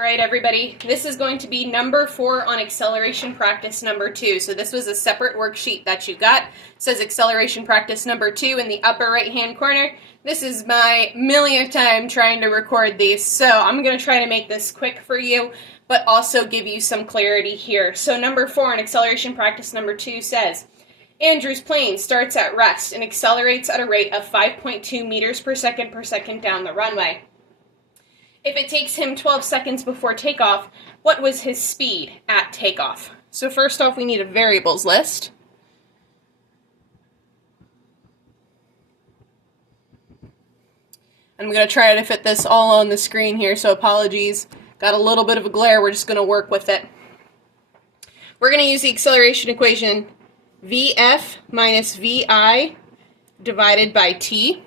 All right, everybody, this is going to be number 4 on acceleration practice number 2. So this was a separate worksheet that you got. It says acceleration practice number 2 in the upper right-hand corner. This is my millionth time trying to record these, so I'm going to try to make this quick for you, but also give you some clarity here. So number 4 in acceleration practice number 2 says, Andrew's plane starts at rest and accelerates at a rate of 5.2 meters per second down the runway. If it takes him 12 seconds before takeoff, what was his speed at takeoff? So first off, we need a variables list. I'm going to try to fit this all on the screen here, so apologies. Got a little bit of a glare, we're just going to work with it. We're going to use the acceleration equation VF minus VI divided by T.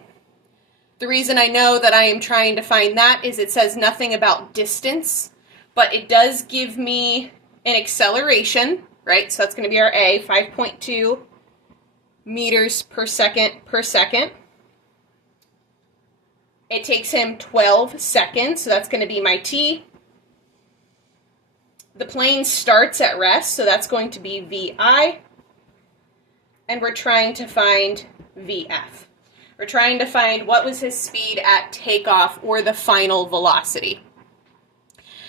The reason I know that I am trying to find that is it says nothing about distance, but it does give me an acceleration, right? So that's going to be our A, 5.2 meters per second. It takes him 12 seconds, so that's going to be my T. The plane starts at rest, so that's going to be VI. And we're trying to find VF. We're trying to find what was his speed at takeoff or the final velocity.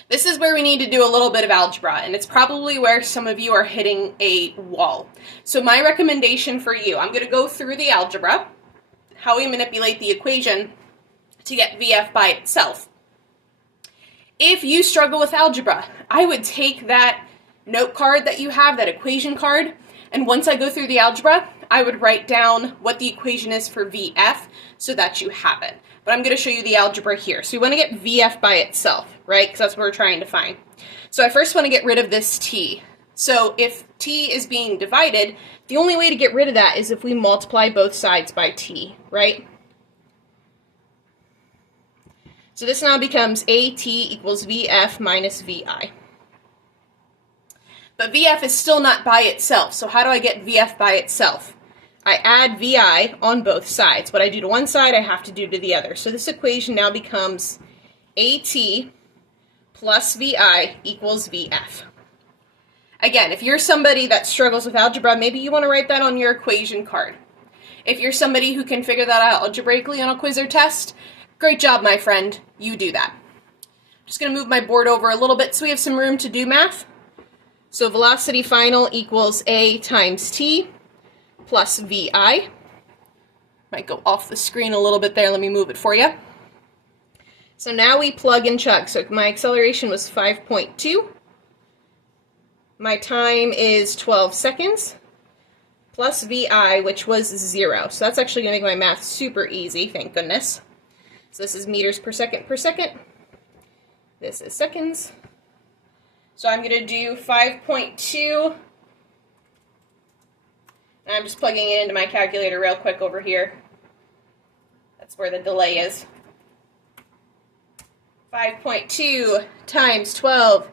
This is where we need to do a little bit of algebra, and it's probably where some of you are hitting a wall. So my recommendation for you, I'm going to go through the algebra, how we manipulate the equation to get VF by itself. If you struggle with algebra, I would take that note card that you have, that equation card, and once I go through the algebra, I would write down what the equation is for VF so that you have it. But I'm going to show you the algebra here. So we want to get VF by itself, right? Because that's what we're trying to find. So I first want to get rid of this T. So if T is being divided, the only way to get rid of that is if we multiply both sides by T, right? So this now becomes AT equals VF minus VI. But VF is still not by itself, so how do I get VF by itself? I add VI on both sides. What I do to one side, I have to do to the other. So this equation now becomes AT plus VI equals VF. Again, if you're somebody that struggles with algebra, maybe you want to write that on your equation card. If you're somebody who can figure that out algebraically on a quiz or test, great job, my friend. You do that. I'm just going to move my board over a little bit so we have some room to do math. So velocity final equals A times T plus VI. Might go off the screen a little bit there. Let me move it for you. So now we plug and chug. So my acceleration was 5.2. My time is 12 seconds plus VI, which was 0. So that's actually going to make my math super easy, thank goodness. So this is meters per second. This is seconds. So I'm going to do 5.2, and I'm just plugging it into my calculator real quick over here. That's where the delay is. 5.2 times 12,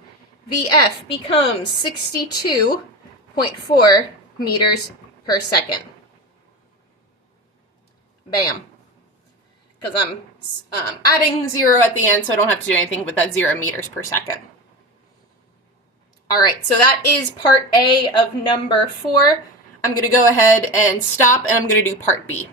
VF becomes 62.4 meters per second. Bam. Because I'm adding 0 at the end, so I don't have to do anything with that 0 meters per second. All right, so that is part A of number 4. I'm going to go ahead and stop, and I'm going to do part B.